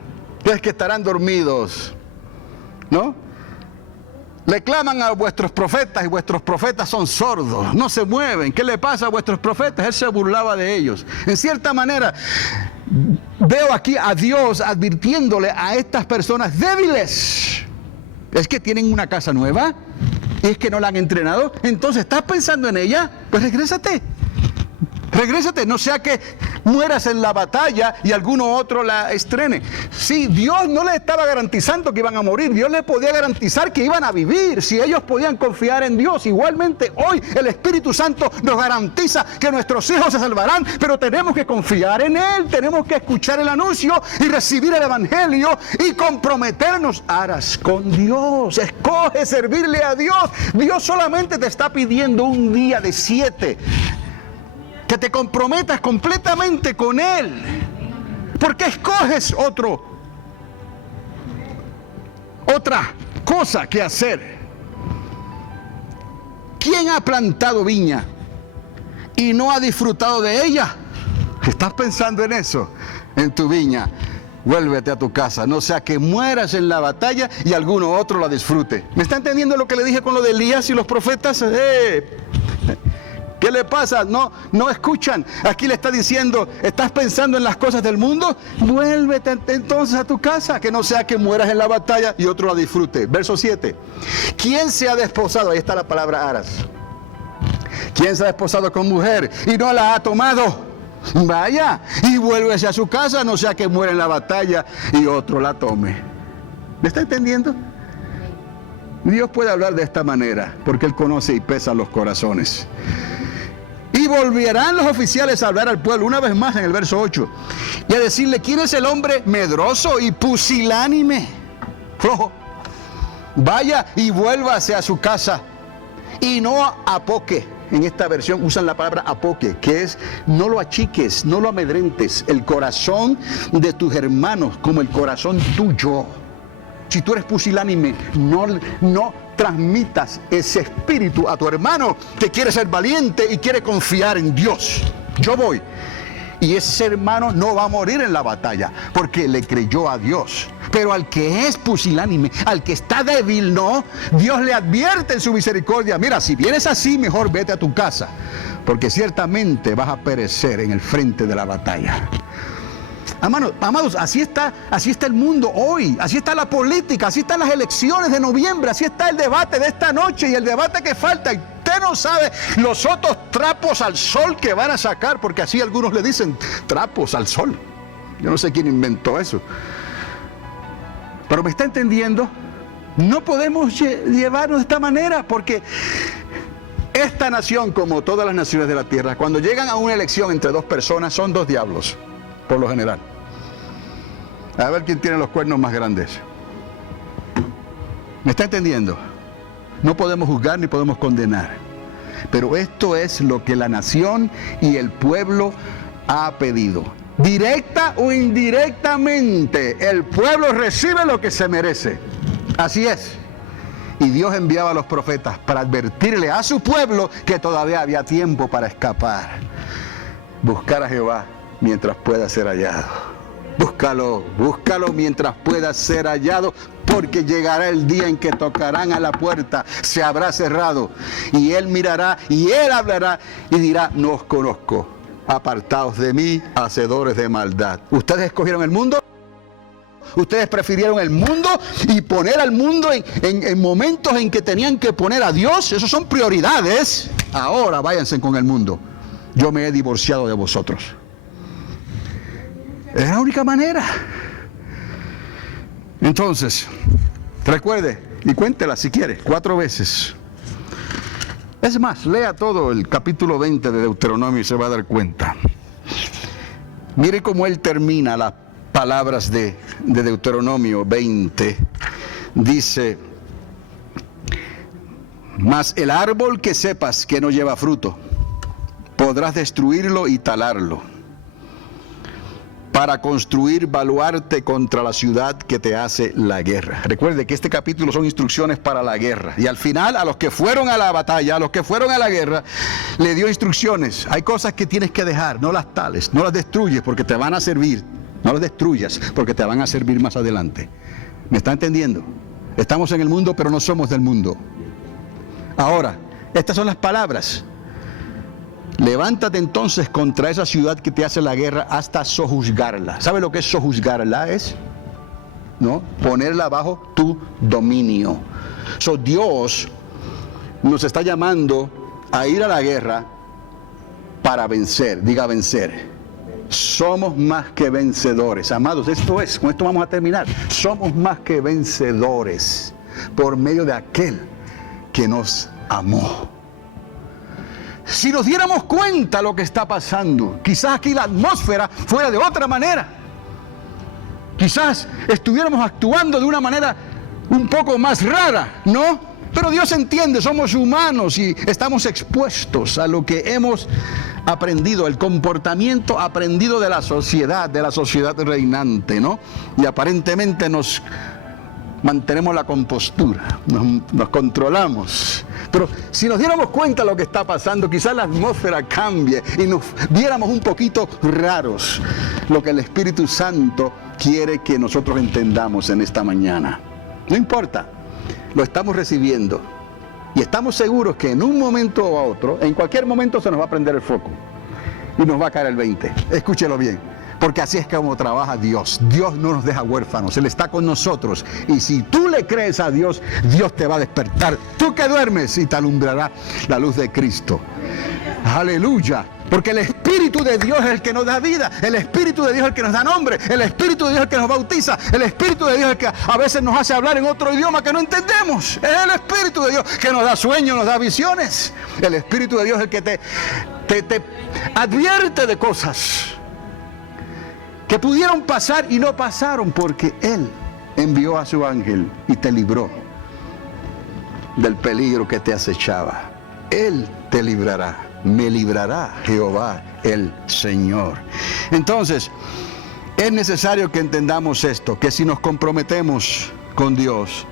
Es que estarán dormidos, ¿no? Le claman a vuestros profetas y vuestros profetas son sordos, no se mueven. ¿Qué le pasa a vuestros profetas? Él se burlaba de ellos. En cierta manera, veo aquí a Dios advirtiéndole a estas personas débiles. Es que tienen una casa nueva, es que no la han entrenado. Entonces, ¿estás pensando en ella? Pues regrésate. Regrésate, no sea que mueras en la batalla y alguno otro la estrene. Sí, Dios no les estaba garantizando que iban a morir. Dios les podía garantizar que iban a vivir. Si ellos podían confiar en Dios. Igualmente hoy el Espíritu Santo nos garantiza que nuestros hijos se salvarán. Pero tenemos que confiar en Él. Tenemos que escuchar el anuncio y recibir el Evangelio y comprometernos aras con Dios. Escoge servirle a Dios. Dios solamente te está pidiendo un día de 7. Que te comprometas completamente con Él. Porque escoges otra cosa que hacer. ¿Quién ha plantado viña y no ha disfrutado de ella? ¿Estás pensando en eso? En tu viña. Vuélvete a tu casa, no sea que mueras en la batalla y alguno otro la disfrute. ¿Me está entendiendo lo que le dije con lo de Elías y los profetas? ¿Qué le pasa? No escuchan. Aquí le está diciendo, ¿estás pensando en las cosas del mundo? Vuélvete entonces a tu casa, que no sea que mueras en la batalla y otro la disfrute. Verso 7. ¿Quién se ha desposado? Ahí está la palabra aras. ¿Quién se ha desposado con mujer y no la ha tomado? Vaya, y vuélvese a su casa, no sea que muera en la batalla y otro la tome. ¿Me está entendiendo? Dios puede hablar de esta manera, porque Él conoce y pesa los corazones. Y volverán los oficiales a hablar al pueblo una vez más en el verso 8 y a decirle: ¿quién es el hombre medroso y pusilánime? Flojo. Vaya y vuélvase a su casa y no apoque. En esta versión usan la palabra apoque, que es no lo achiques, no lo amedrentes. El corazón de tus hermanos como el corazón tuyo. Si tú eres pusilánime, no transmitas ese espíritu a tu hermano que quiere ser valiente y quiere confiar en Dios. Yo voy. Y ese hermano no va a morir en la batalla porque le creyó a Dios. Pero al que es pusilánime, al que está débil, no. Dios le advierte en su misericordia: mira, si vienes así, mejor vete a tu casa, porque ciertamente vas a perecer en el frente de la batalla. Amados, así está el mundo hoy, así está la política, así están las elecciones de noviembre, así está el debate de esta noche y el debate que falta. Y usted no sabe los otros trapos al sol que van a sacar, porque así algunos le dicen trapos al sol. Yo no sé quién inventó eso. Pero me está entendiendo, no podemos llevarnos de esta manera, porque esta nación, como todas las naciones de la tierra, cuando llegan a una elección entre dos personas, son dos diablos, por lo general. A ver quién tiene los cuernos más grandes. ¿Me está entendiendo? No podemos juzgar ni podemos condenar. Pero esto es lo que la nación y el pueblo ha pedido. Directa o indirectamente, el pueblo recibe lo que se merece. Así es. Y Dios enviaba a los profetas para advertirle a su pueblo que todavía había tiempo para escapar. Buscar a Jehová mientras pueda ser hallado. Búscalo mientras pueda ser hallado, porque llegará el día en que tocarán a la puerta, se habrá cerrado, y Él mirará y Él hablará y dirá: no os conozco, apartaos de mí, hacedores de maldad. ¿Ustedes escogieron el mundo? Ustedes prefirieron el mundo y poner al mundo en momentos en que tenían que poner a Dios. Esos son prioridades. Ahora váyanse con el mundo. Yo me he divorciado de vosotros. Es la única manera. Entonces, recuerde y cuéntela si quiere 4 veces. Es más, lea todo el capítulo 20 de Deuteronomio y se va a dar cuenta. Mire cómo él termina las palabras de Deuteronomio 20. Dice: mas el árbol que sepas que no lleva fruto, podrás destruirlo y talarlo, para construir baluarte contra la ciudad que te hace la guerra. Recuerde que este capítulo son instrucciones para la guerra. Y al final, a los que fueron a la batalla, a los que fueron a la guerra, le dio instrucciones. Hay cosas que tienes que dejar, no las tales, no las destruyes porque te van a servir. No las destruyas porque te van a servir más adelante. ¿Me está entendiendo? Estamos en el mundo, pero no somos del mundo. Ahora, estas son las palabras. Levántate entonces contra esa ciudad que te hace la guerra hasta sojuzgarla. ¿Sabe lo que es sojuzgarla? ¿No? Ponerla bajo tu dominio. Dios nos está llamando a ir a la guerra para vencer. Diga vencer. Somos más que vencedores. Amados, esto es, con esto vamos a terminar. Somos más que vencedores por medio de aquel que nos amó. Si nos diéramos cuenta de lo que está pasando, quizás aquí la atmósfera fuera de otra manera. Quizás estuviéramos actuando de una manera un poco más rara, ¿no? Pero Dios entiende, somos humanos y estamos expuestos a lo que hemos aprendido, el comportamiento aprendido de la sociedad reinante, ¿no? Y aparentemente nos mantenemos la compostura, nos controlamos. Pero si nos diéramos cuenta de lo que está pasando, quizás la atmósfera cambie y nos viéramos un poquito raros. Lo que el Espíritu Santo quiere que nosotros entendamos en esta mañana. No importa, lo estamos recibiendo y estamos seguros que en un momento o a otro, en cualquier momento se nos va a prender el foco y nos va a caer el 20. Escúchelo bien, porque así es como trabaja Dios. Dios no nos deja huérfanos, Él está con nosotros. Y si tú le crees a Dios, Dios te va a despertar. Tú que duermes y te alumbrará la luz de Cristo. Aleluya. Porque el Espíritu de Dios es el que nos da vida, el Espíritu de Dios es el que nos da nombre, el Espíritu de Dios es el que nos bautiza, el Espíritu de Dios es el que a veces nos hace hablar en otro idioma que no entendemos. Es el Espíritu de Dios que nos da sueños, nos da visiones. El Espíritu de Dios es el que te advierte de cosas que pudieron pasar y no pasaron porque Él envió a su ángel y te libró del peligro que te acechaba. Él te librará. Me librará Jehová el Señor. Entonces, es necesario que entendamos esto, que si nos comprometemos con Dios,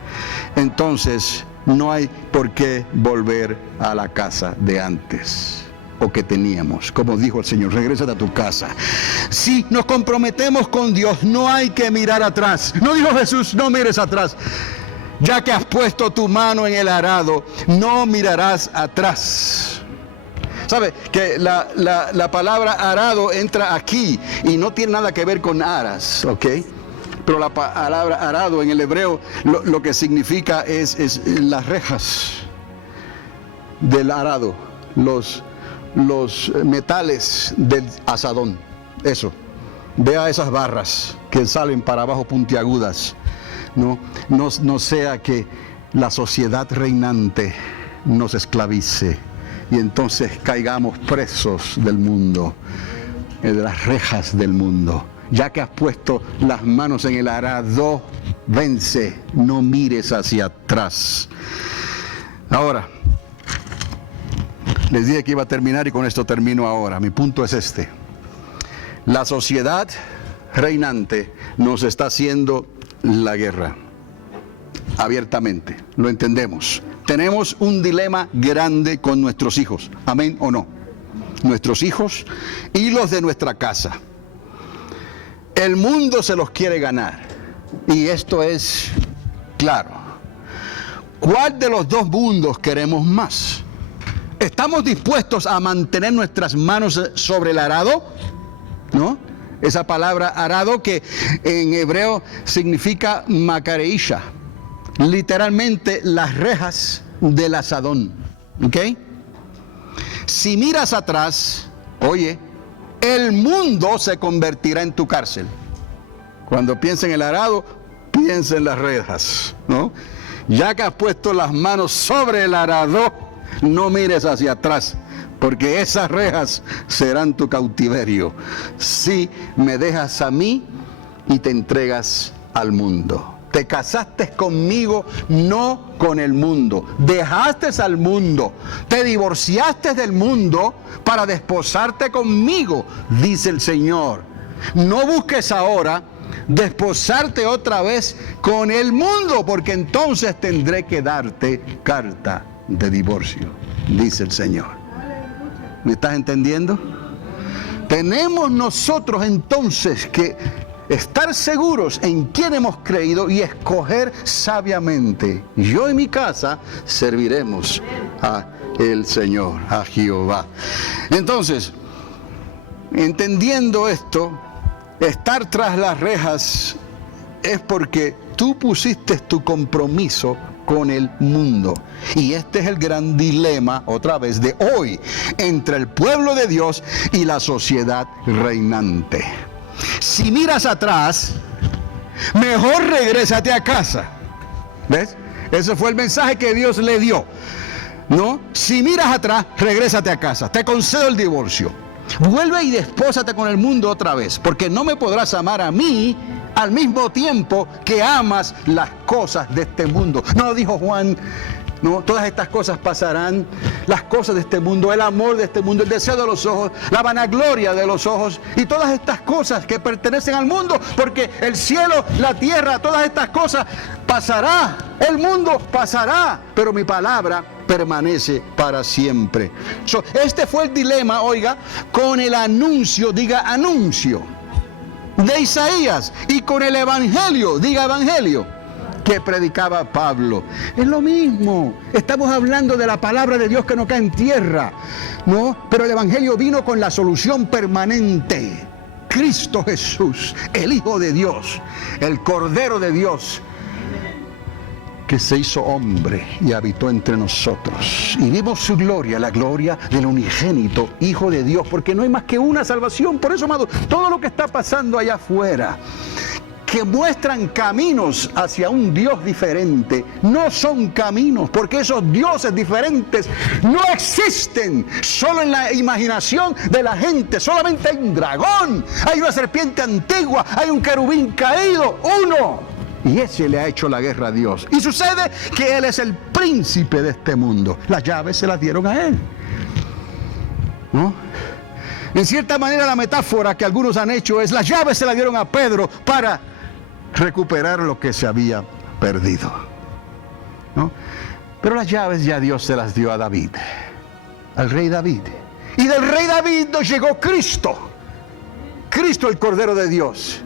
entonces no hay por qué volver a la casa de antes o que teníamos. Como dijo el Señor, regrésate a tu casa. Si nos comprometemos con Dios, no hay que mirar atrás. No dijo Jesús, no mires atrás. Ya que has puesto tu mano en el arado, no mirarás atrás. ¿Sabe? Que la palabra arado entra aquí y no tiene nada que ver con aras, ¿ok? Pero la palabra arado en el hebreo lo que significa es las rejas del arado, los metales del asadón, eso. Vea esas barras que salen para abajo puntiagudas, no sea que la sociedad reinante nos esclavice. Y entonces caigamos presos del mundo, de las rejas del mundo. Ya que has puesto las manos en el arado, vence, no mires hacia atrás. Ahora, les dije que iba a terminar y con esto termino ahora. Mi punto es este. La sociedad reinante nos está haciendo la guerra. Abiertamente, lo entendemos. Tenemos un dilema grande con nuestros hijos, amén o no. Nuestros hijos y los de nuestra casa. El mundo se los quiere ganar y esto es claro. ¿Cuál de los dos mundos queremos más? ¿Estamos dispuestos a mantener nuestras manos sobre el arado? ¿No? Esa palabra arado que en hebreo significa macareisha. Literalmente las rejas del asadón, ¿ok? Si miras atrás, oye, el mundo se convertirá en tu cárcel. Cuando piensa en el arado, piensa en las rejas, ¿no? Ya que has puesto las manos sobre el arado, no mires hacia atrás, porque esas rejas serán tu cautiverio. Si me dejas a mí y te entregas al mundo. Te casaste conmigo, no con el mundo. Dejaste al mundo. Te divorciaste del mundo para desposarte conmigo, dice el Señor. No busques ahora desposarte otra vez con el mundo, porque entonces tendré que darte carta de divorcio, dice el Señor. ¿Me estás entendiendo? Tenemos nosotros entonces que estar seguros en quién hemos creído y escoger sabiamente. Yo y mi casa serviremos a el Señor, a Jehová. Entonces, entendiendo esto, estar tras las rejas es porque tú pusiste tu compromiso con el mundo. Y este es el gran dilema, otra vez, de hoy, entre el pueblo de Dios y la sociedad reinante. Si miras atrás, mejor regrésate a casa. ¿Ves? Ese fue el mensaje que Dios le dio. ¿No? Si miras atrás, regrésate a casa. Te concedo el divorcio. Vuelve y despósate con el mundo otra vez, porque no me podrás amar a mí al mismo tiempo que amas las cosas de este mundo. No, dijo Juan, no, todas estas cosas pasarán, las cosas de este mundo, el amor de este mundo, el deseo de los ojos, la vanagloria de los ojos y todas estas cosas que pertenecen al mundo, porque el cielo, la tierra, todas estas cosas pasará, el mundo pasará, pero mi palabra permanece para siempre. Este fue el dilema, oiga, con el anuncio, diga anuncio, de Isaías, y con el evangelio, diga evangelio, que predicaba Pablo. Es lo mismo. Estamos hablando de la palabra de Dios que no cae en tierra, ¿no? Pero el evangelio vino con la solución permanente. Cristo Jesús, el Hijo de Dios, el Cordero de Dios, que se hizo hombre y habitó entre nosotros. Y vimos su gloria, la gloria del unigénito Hijo de Dios, porque no hay más que una salvación. Por eso, amados, todo lo que está pasando allá afuera, que muestran caminos hacia un Dios diferente, no son caminos, porque esos dioses diferentes no existen, solo en la imaginación de la gente. Solamente hay un dragón, hay una serpiente antigua, hay un querubín caído, uno. Y ese le ha hecho la guerra a Dios. Y sucede que Él es el príncipe de este mundo. Las llaves se las dieron a Él, ¿no? En cierta manera la metáfora que algunos han hecho es: las llaves se las dieron a Pedro para recuperar lo que se había perdido, ¿no? Pero las llaves ya Dios se las dio a David, al rey David. Y del rey David nos llegó Cristo, Cristo el Cordero de Dios.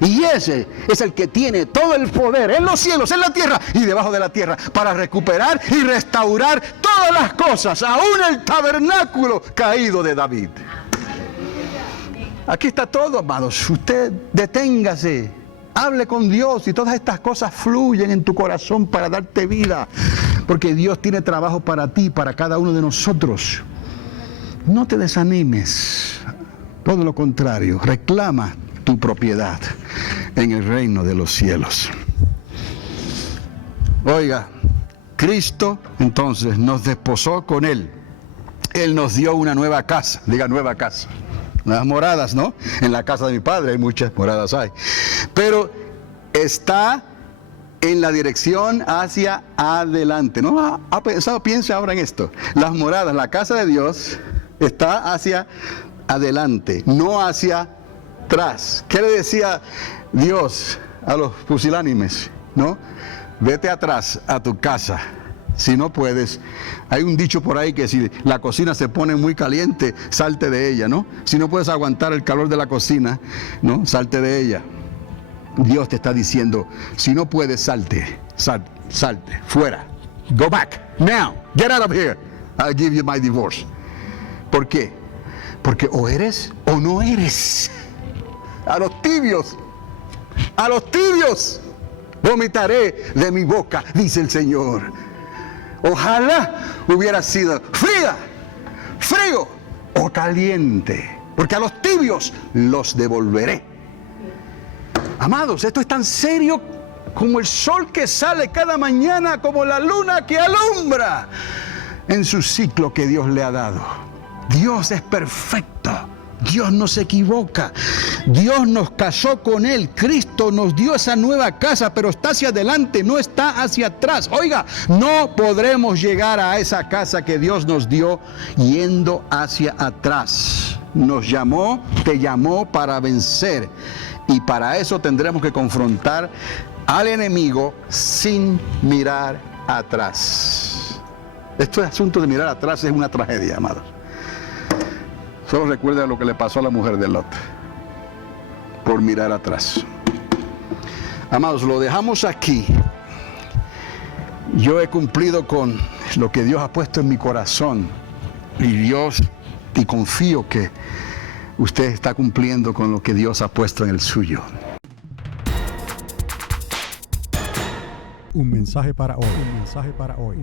Y ese es el que tiene todo el poder en los cielos, en la tierra y debajo de la tierra, para recuperar y restaurar todas las cosas, aún el tabernáculo caído de David. Aquí está todo, amados. Usted deténgase, hable con Dios y todas estas cosas fluyen en tu corazón para darte vida, porque Dios tiene trabajo para ti, para cada uno de nosotros. No te desanimes, todo lo contrario, reclama tu propiedad en el reino de los cielos. Oiga, Cristo entonces nos desposó con Él. Él nos dio una nueva casa, diga nueva casa. Unas moradas, ¿no? En la casa de mi Padre hay muchas moradas, hay. Pero está en la dirección hacia adelante, ¿no? ¿Ha pensado? Piense ahora en esto. Las moradas, la casa de Dios está hacia adelante, no hacia atrás. ¿Qué le decía Dios a los pusilánimes? ¿No? Vete atrás a tu casa. Si no puedes, hay un dicho por ahí que si la cocina se pone muy caliente, salte de ella, ¿no? Si no puedes aguantar el calor de la cocina, ¿no? Salte de ella. Dios te está diciendo, si no puedes, salte, fuera. Go back, now, get out of here. I'll give you my divorce. ¿Por qué? Porque o eres o no eres. A los tibios vomitaré de mi boca, dice el Señor. Ojalá hubiera sido frío o caliente, porque a los tibios los devolveré. Amados, esto es tan serio como el sol que sale cada mañana, como la luna que alumbra en su ciclo que Dios le ha dado. Dios es perfecto. Dios no se equivoca. Dios nos casó con Él. Cristo nos dio esa nueva casa, pero está hacia adelante, no está hacia atrás. Oiga, no podremos llegar a esa casa que Dios nos dio yendo hacia atrás. Nos llamó, te llamó para vencer. Y para eso tendremos que confrontar al enemigo sin mirar atrás. Este asunto de mirar atrás es una tragedia, amados. Solo recuerda lo que le pasó a la mujer de Lot por mirar atrás. Amados, lo dejamos aquí. Yo he cumplido con lo que Dios ha puesto en mi corazón y confío que usted está cumpliendo con lo que Dios ha puesto en el suyo. Un mensaje para hoy. Un mensaje para hoy.